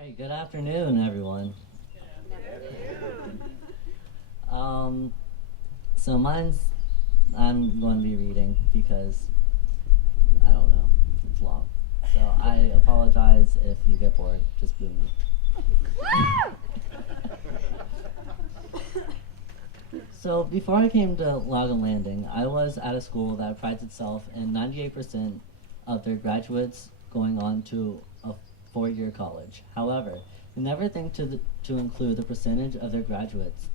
Hey, good afternoon, everyone. Um, so I'm going to be reading because I don't know, it's long. So I apologize if you get bored. Just boo me. So before I came to Logan Landing, I was at a school that prides itself in 98% of their graduates going on to a four-year college. However, they never think to include the percentage of their graduates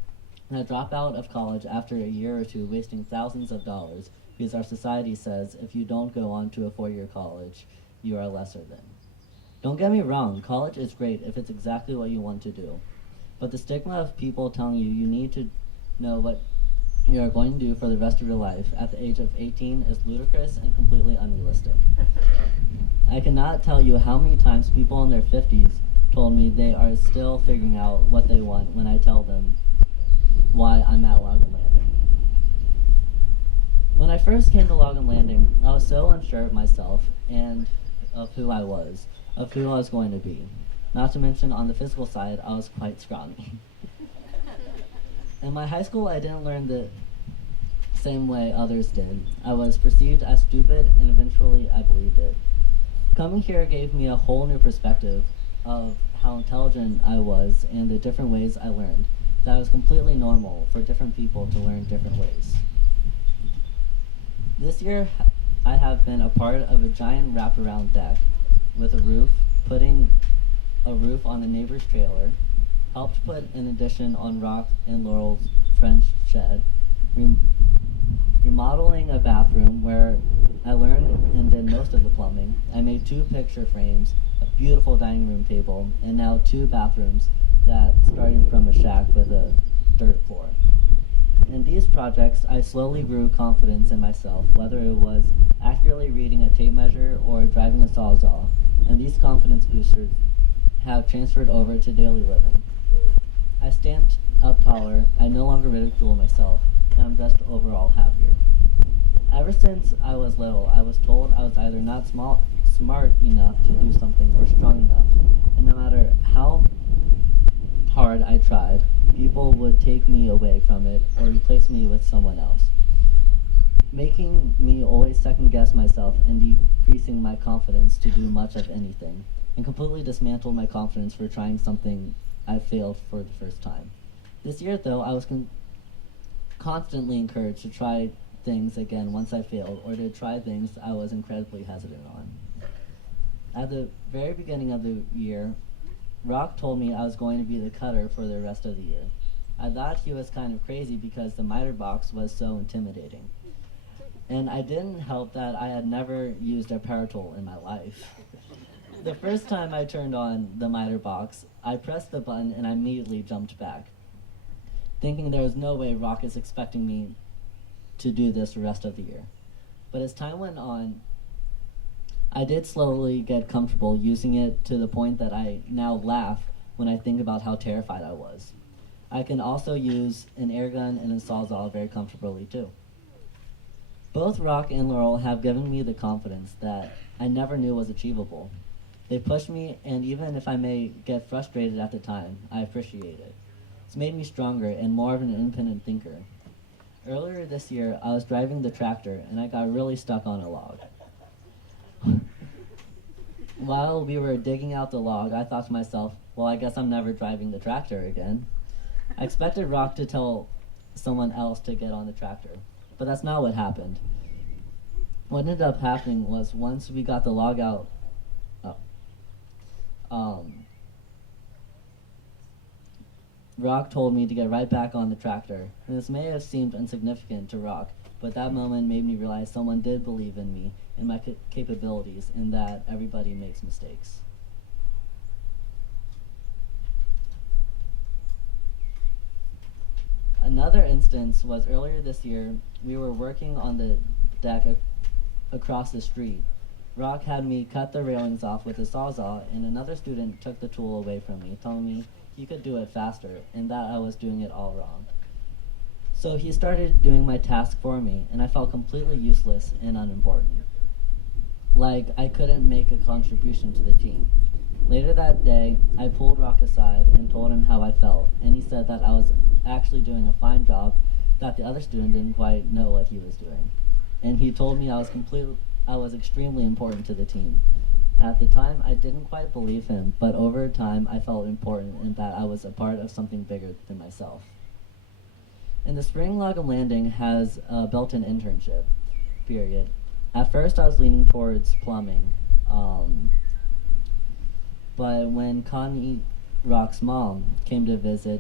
that drop out of college after a year or two, wasting thousands of dollars because our society says if you don't go on to a four-year college, you are lesser than. Don't get me wrong, college is great if it's exactly what you want to do. But the stigma of people telling you you need to know what you are going to do for the rest of your life at the age of 18 is ludicrous and completely unrealistic. I cannot tell you how many times people in their 50s told me they are still figuring out what they want when I tell them why I'm at Logan Landing. When I first came to Logan Landing, I was so unsure of myself and of who I was, of who I was going to be. Not to mention, on the physical side, I was quite scrawny. In my high school, I didn't learn the same way others did. I was perceived as stupid, and eventually I believed it. Coming here gave me a whole new perspective of how intelligent I was and the different ways I learned. That it was completely normal for different people to learn different ways. This year, I have been a part of a giant wraparound deck with a roof, putting a roof on the neighbor's trailer, helped put an addition on Rock and Laurel's French shed, remodeling a bathroom where I learned and did most of the plumbing. I made 2 picture frames, a beautiful dining room table, and now 2 bathrooms that started from a shack with a dirt floor. In these projects, I slowly grew confidence in myself, whether it was accurately reading a tape measure or driving a Sawzall, and these confidence boosters have transferred over to daily living. I stand up taller, I no longer ridicule myself, and I'm just overall happier. Ever since I was little, I was told I was either not smart enough to do something or strong enough, and no matter how hard I tried, people would take me away from it or replace me with someone else, making me always second guess myself and decreasing my confidence to do much of anything, and completely dismantled my confidence for trying something I failed for the first time. This year, though, I was constantly encouraged to try things again once I failed, or to try things I was incredibly hesitant on. At the very beginning of the year, Rock told me I was going to be the cutter for the rest of the year. I thought he was kind of crazy because the miter box was so intimidating. And I didn't help that I had never used a power tool in my life. The first time I turned on the miter box, I pressed the button and I immediately jumped back, thinking there was no way Rock is expecting me to do this the rest of the year. But as time went on, I did slowly get comfortable using it to the point that I now laugh when I think about how terrified I was. I can also use an air gun and a Sawzall very comfortably too. Both Rock and Laurel have given me the confidence that I never knew was achievable. They push me, and even if I may get frustrated at the time, I appreciate it. It's made me stronger and more of an independent thinker. Earlier this year, I was driving the tractor, and I got really stuck on a log. While we were digging out the log, I thought to myself, well, I guess I'm never driving the tractor again. I expected Rock to tell someone else to get on the tractor, but that's not what happened. What ended up happening was once we got the log out, Rock told me to get right back on the tractor. And this may have seemed insignificant to Rock, but that moment made me realize someone did believe in me and my capabilities, and that everybody makes mistakes. Another instance was earlier this year. We were working on the deck across the street. Rock had me cut the railings off with a Sawzall, and another student took the tool away from me, telling me he could do it faster, and that I was doing it all wrong. So he started doing my task for me, and I felt completely useless and unimportant. Like I couldn't make a contribution to the team. Later that day, I pulled Rock aside and told him how I felt, and he said that I was actually doing a fine job, that the other student didn't quite know what he was doing. And he told me I was extremely important to the team. At the time, I didn't quite believe him, but over time, I felt important and that I was a part of something bigger than myself. In the spring, Logan Landing has a built-in internship period. At first, I was leaning towards plumbing, but when Connie Rock's mom came to visit,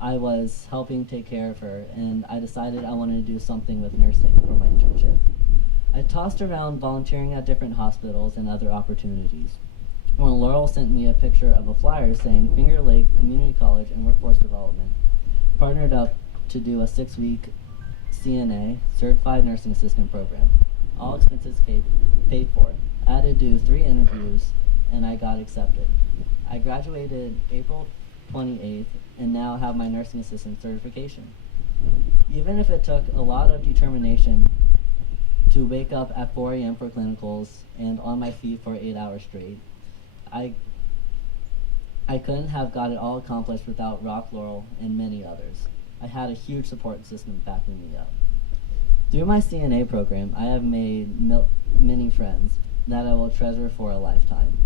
I was helping take care of her, and I decided I wanted to do something with nursing for my internship. I tossed around volunteering at different hospitals and other opportunities. When Laurel sent me a picture of a flyer saying Finger Lake Community College and Workforce Development partnered up to do a 6-week CNA, Certified Nursing Assistant program. All expenses paid for. I had to do 3 interviews, and I got accepted. I graduated April 28th and now have my nursing assistant certification. Even if it took a lot of determination to wake up at 4 a.m. for clinicals and on my feet for 8 hours straight, I couldn't have got it all accomplished without Rock, Laurel, and many others. I had a huge support system backing me up. Through my CNA program, I have made many friends that I will treasure for a lifetime.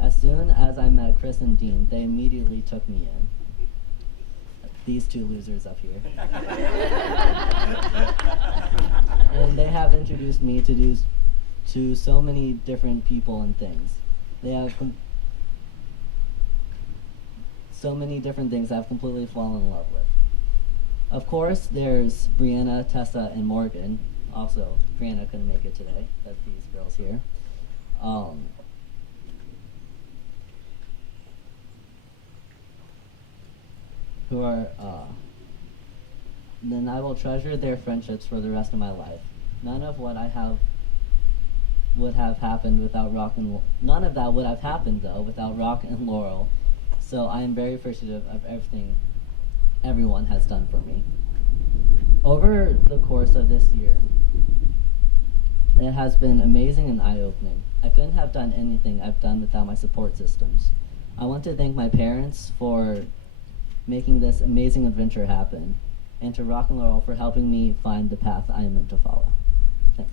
As soon as I met Chris and Dean, they immediately took me in. These 2 losers up here. And they have introduced me to so many different people and things. They have so many different things I've completely fallen in love with. Of course, there's Brianna, Tessa, and Morgan. Also, Brianna couldn't make it today. That's these girls here. Then I will treasure their friendships for the rest of my life. None of what I have would have happened without none of that would have happened though without Rock and Laurel. So I am very appreciative of everything everyone has done for me. Over the course of this year, it has been amazing and eye-opening. I couldn't have done anything I've done without my support systems. I want to thank my parents for making this amazing adventure happen, and to Rock and Laurel for helping me find the path I am meant to follow. Thanks.